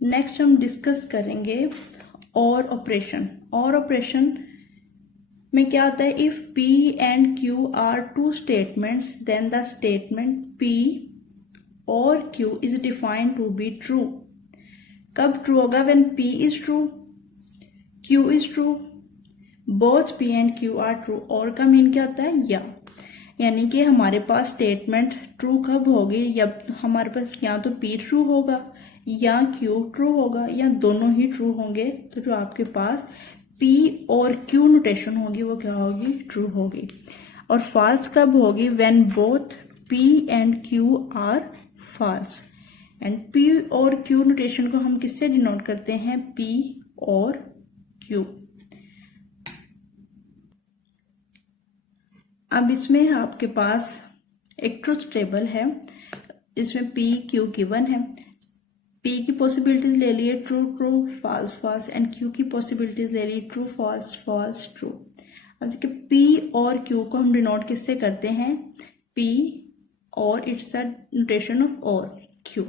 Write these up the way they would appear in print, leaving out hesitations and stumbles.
Next हम discuss करेंगे और ऑपरेशन में क्या होता है, if P and Q are two statements then the statement P और Q is defined to be true. कब ट्रू होगा? When P is true, Q is true, both P and Q are true. और का mean क्या होता है? यानी कि हमारे पास स्टेटमेंट ट्रू कब होगी? जब हमारे पास या तो P ट्रू होगा या Q ट्रू होगा या दोनों ही ट्रू होंगे। तो जो आपके पास P और Q नोटेशन होगी वो क्या होगी? ट्रू होगी। और फॉल्स कब होगी? When both P and Q are false. And P और Q नोटेशन को हम किससे डिनोट करते हैं? P और Q। अब इसमें आपके पास एक ट्रुथ टेबल है, इसमें P Q गिवन है। P की पॉसिबिलिटीज ले लिए true true false false, and Q की पॉसिबिलिटीज ले ली ट्रू फॉल्स फॉल्स ट्रू। अब देखिए P और Q को हम डिनोट किससे करते हैं? P और इट्स अ नोटेशन ऑफ और Q।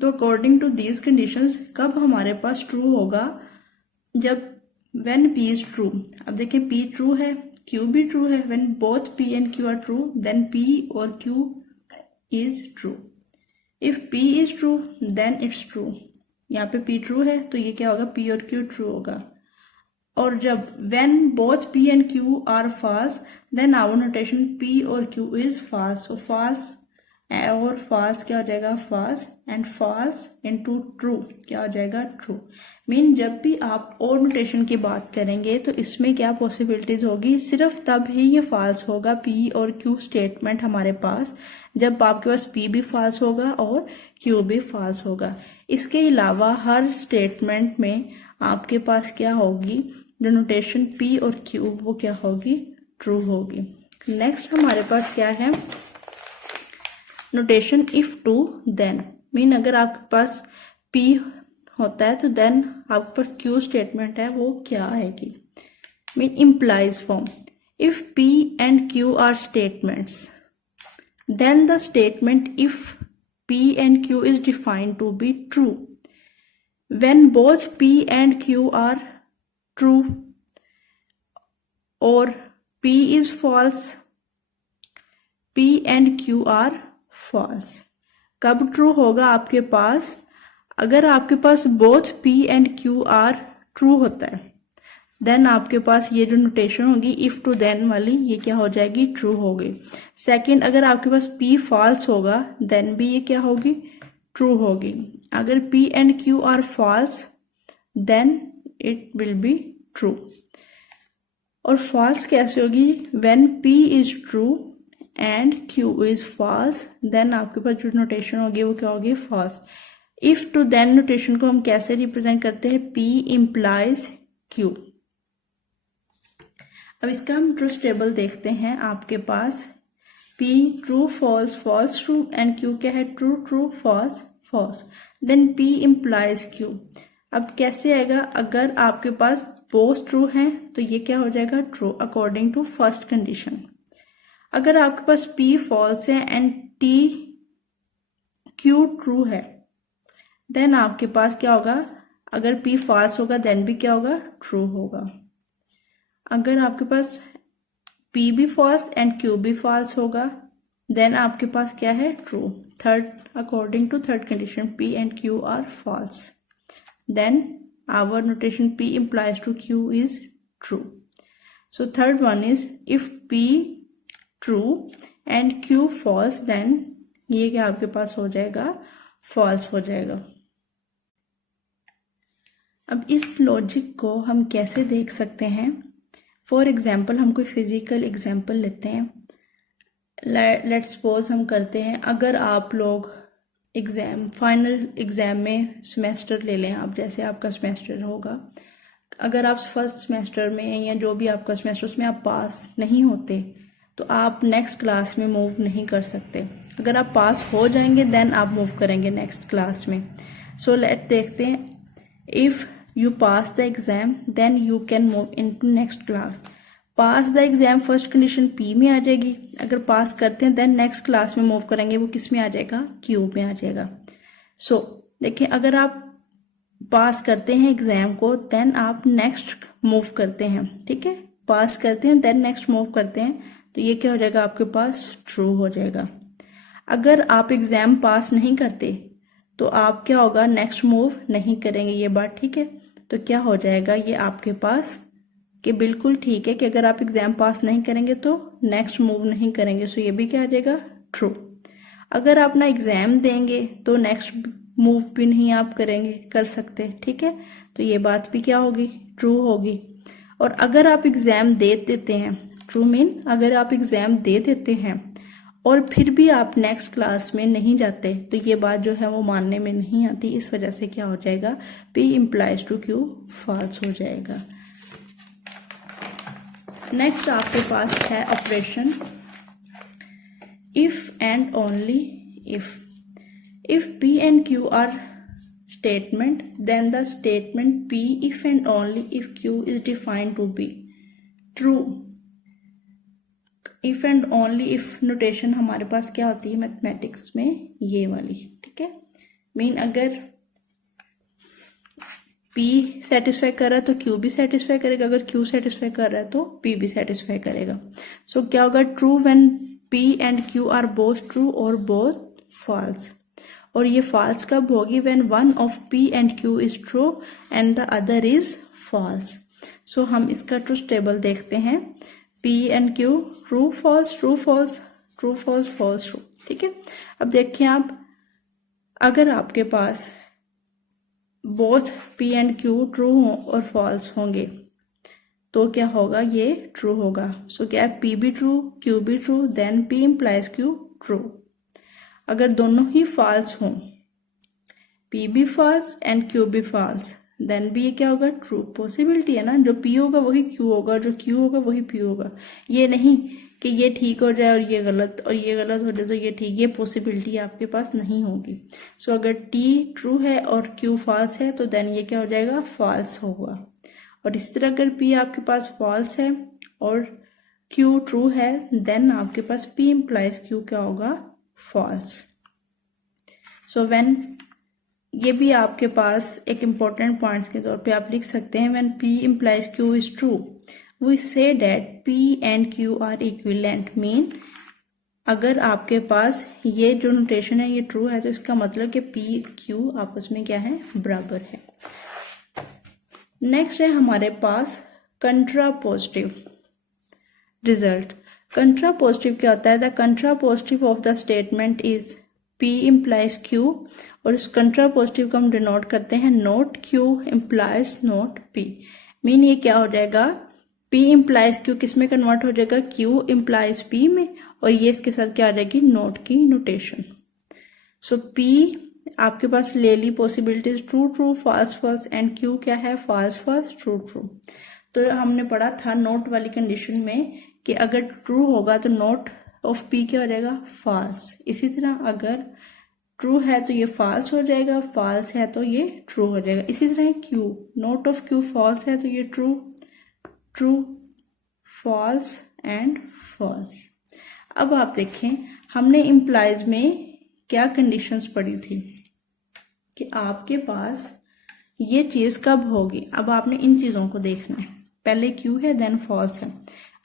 तो अकॉर्डिंग टू दीज कंडीशंस कब हमारे पास ट्रू होगा? जब व्हेन P इज ट्रू। अब देखिए P ट्रू है, Q भी ट्रू है। When both P and Q are true then P और Q is true. If P is true then it's true. यहाँ पे P ट्रू है तो ये क्या होगा? P और Q ट्रू होगा। और जब when both P and Q are false then our notation P और Q is false। so false और false क्या हो जाएगा? false and false into true क्या हो जाएगा? true। मीन जब भी आप और नोटेशन की बात करेंगे तो इसमें क्या पॉसिबिलिटीज होगी? सिर्फ तब ही ये false होगा P और Q स्टेटमेंट हमारे पास, जब आपके पास P भी false होगा और Q भी false होगा। इसके अलावा हर स्टेटमेंट में आपके पास क्या होगी? जो नोटेशन P और Q वो क्या होगी? ट्रू होगी। नेक्स्ट हमारे पास क्या है? Notation if to then. Mean अगर आपके पास P होता है तो देन आपके पास Q स्टेटमेंट है वो क्या आएगी? Mean implies form. If P and Q are statements then the statement if P and Q is defined to be true. When both P and Q are true और P is false, P and Q are false। कब true होगा आपके पास? अगर आपके पास both P and Q are true होता है then आपके पास ये जो नोटेशन होगी इफ टू देन वाली ये क्या हो जाएगी? ट्रू होगी। सेकंड, अगर आपके पास P false होगा देन भी ये क्या होगी? ट्रू होगी। अगर P and Q are false then it will be true. और फॉल्स कैसे होगी? When P is true and Q is false then आपके पास जो नोटेशन होगी वो क्या होगी? False. If to then notation को हम कैसे रिप्रेजेंट करते हैं? P implies Q। अब इसका हम ट्रुथ टेबल देखते हैं। आपके पास P true false false true and Q क्या है? True true false false. Then P implies Q। अब कैसे आएगा? अगर आपके पास बोथ ट्रू हैं तो ये क्या हो जाएगा? True according to first condition. अगर आपके पास P फॉल्स है एंड Q ट्रू है देन आपके पास क्या होगा? अगर P फॉल्स होगा देन भी क्या होगा? ट्रू होगा। अगर आपके पास P भी फॉल्स एंड Q भी फॉल्स होगा देन आपके पास क्या है? True. Third, according to third condition P and Q are false then our notation P implies to Q is true। so third one is if P true and Q false then ये क्या आपके पास हो जाएगा? false हो जाएगा। अब इस logic को हम कैसे देख सकते हैं? फॉर एग्जाम्पल हम कोई फिजिकल एग्जाम्पल लेते हैं। लेट्स सपोज हम करते हैं, अगर आप लोग एग्ज़ाम फाइनल एग्ज़ाम में सेमेस्टर ले लें आप, जैसे आपका सेमेस्टर होगा, अगर आप फर्स्ट सेमेस्टर में या जो भी आपका सेमेस्टर उसमें आप पास नहीं होते तो आप नेक्स्ट क्लास में मूव नहीं कर सकते। अगर आप पास हो जाएंगे देन आप मूव करेंगे नेक्स्ट क्लास में। सो लेट देखते हैं, if you pass the exam then you can move into next class. Pass the exam first condition P में आ जाएगी। अगर पास करते हैं देन नेक्स्ट क्लास में मूव करेंगे, वो किस में आ जाएगा? Q में आ जाएगा। सो देखिए अगर आप पास करते हैं एग्जाम को देन आप नेक्स्ट मूव करते हैं, ठीक है, पास करते हैं देन नेक्स्ट मूव करते हैं, तो ये क्या हो जाएगा आपके पास ट्रू हो जाएगा। अगर आप एग्जाम पास नहीं करते तो आप क्या होगा नेक्स्ट मूव नहीं करेंगे, ये बात ठीक है। तो क्या हो जाएगा ये आपके पास कि बिल्कुल ठीक है कि अगर आप एग्जाम पास नहीं करेंगे तो नेक्स्ट मूव नहीं करेंगे, सो ये भी क्या आ जाएगा ट्रू। अगर आप ना एग्जाम देंगे तो नेक्स्ट मूव भी नहीं आप करेंगे कर सकते, ठीक है, तो ये बात भी क्या होगी ट्रू होगी। और अगर आप एग्जाम दे देते हैं, ट्रू मीन अगर आप एग्जाम दे देते हैं और फिर भी आप नेक्स्ट क्लास में नहीं जाते तो ये बात जो है वो मानने में नहीं आती, इस वजह से क्या हो जाएगा P implies to Q false हो जाएगा। नेक्स्ट आपके पास है operation if and only if P and Q are statement then the statement P if and only if Q is defined to be true। If and only if notation हमारे पास क्या होती है मैथमेटिक्स में, ये वाली, ठीक है, मीन अगर P सेटिस्फाई कर रहा है तो Q भी सेटिस्फाई करेगा, अगर Q सेटिस्फाई कर रहा है तो P भी सेटिस्फाई करेगा। सो क्या होगा true when P and Q are both true और बोथ फॉल्स। और ये फॉल्स कब होगी when one of P and Q is true and the other is false. So हम इसका ट्रूथ टेबल देखते हैं, P and Q true false true false true false false true, ठीक है। अब देखिए आप अगर आपके पास both P and Q true हों और फॉल्स होंगे तो क्या होगा ये ट्रू होगा। सो क्या है P भी ट्रू Q भी true then P implies Q true. अगर दोनों ही फॉल्स हों, P भी फॉल्स एंड Q भी फॉल्स, देन भी ये क्या होगा ट्रू। पॉसिबिलिटी है ना, जो P होगा वही Q होगा, जो Q होगा वही P होगा। ये नहीं कि ये ठीक हो जाए और ये गलत और ये गलत हो जाए तो ये ठीक, ये पॉसिबिलिटी आपके पास नहीं होगी। सो अगर T ट्रू है और Q फॉल्स है तो देन ये क्या हो जाएगा फॉल्स होगा। और इस तरह अगर P आपके पास फॉल्स है और Q ट्रू है देन आपके पास P implies Q क्या होगा फॉल्स। सो व्हेन, ये भी आपके पास एक इम्पोर्टेंट पॉइंट्स के तौर पे आप लिख सकते हैं, when P implies Q is true we say that P and Q are equivalent। Mean अगर आपके पास ये जो नोटेशन है ये ट्रू है तो इसका मतलब कि P Q आपस में क्या है बराबर है। नेक्स्ट है हमारे पास कंट्रापोजिटिव रिजल्ट। कंट्रापोजिटिव क्या होता है, the contrapositive of the statement is P implies Q और इस कंट्रापोजिटिव को हम डिनोट करते हैं note Q implies note P। Mean ये क्या हो जाएगा P implies Q किस में कन्वर्ट हो जाएगा Q implies P में, और ये इसके साथ क्या आ जाएगी नोट की नोटेशन। सो P आपके पास ले ली possibilities true true false false and Q क्या है फॉल्स फॉल्स ट्रू ट्रू। तो हमने पढ़ा था नोट वाली कंडीशन में कि अगर ट्रू होगा तो नोट ऑफ P क्या हो जाएगा फॉल्स। इसी तरह अगर ट्रू है तो ये फॉल्स हो जाएगा, फॉल्स है तो ये ट्रू हो जाएगा। इसी तरह Q, not of Q false है तो ये true true false and false. अब आप देखें हमने इम्प्लाइज में क्या कंडीशंस पढ़ी थी कि आपके पास ये चीज़ कब होगी। अब आपने इन चीज़ों को देखना है, पहले Q है देन फॉल्स है,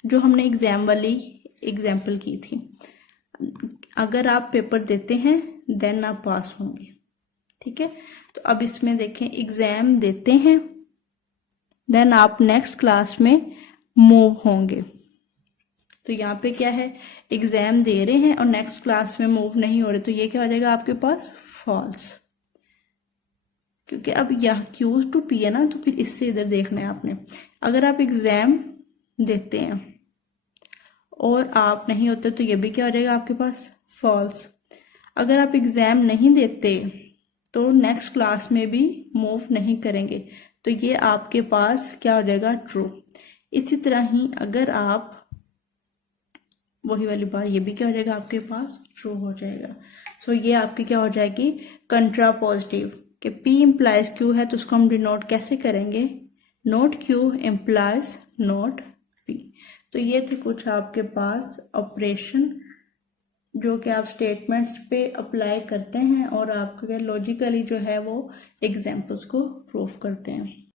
जो हमने एग्जाम वाली एग्जाम्पल की थी। अगर आप पेपर देते हैं देन आप पास होंगे, ठीक है। तो अब इसमें देखें एग्जाम देते हैं देन आप नेक्स्ट क्लास में मूव होंगे। तो यहाँ पे क्या है एग्जाम दे रहे हैं और नेक्स्ट क्लास में मूव नहीं हो रहे, तो ये क्या हो जाएगा आपके पास फॉल्स, क्योंकि अब यहाँ Q to P है ना, तो फिर इससे इधर देखना है आपने। अगर आप एग्जाम देते हैं और आप नहीं होते तो ये भी क्या हो जाएगा आपके पास फॉल्स। अगर आप एग्जाम नहीं देते तो नेक्स्ट क्लास में भी मूव नहीं करेंगे, तो ये आपके पास क्या हो जाएगा ट्रू। इसी तरह ही अगर आप वही वाली बात, ये भी क्या हो जाएगा आपके पास ट्रू हो जाएगा। सो ये आपकी क्या हो जाएगी कंट्रापोजिटिव कि P implies Q है तो उसको हम डिनोट कैसे करेंगे note Q implies note P। तो ये थे कुछ आपके पास ऑपरेशन जो कि आप स्टेटमेंट्स पे अप्लाई करते हैं और आपके लॉजिकली जो है वो एग्जाम्पल्स को प्रूव करते हैं।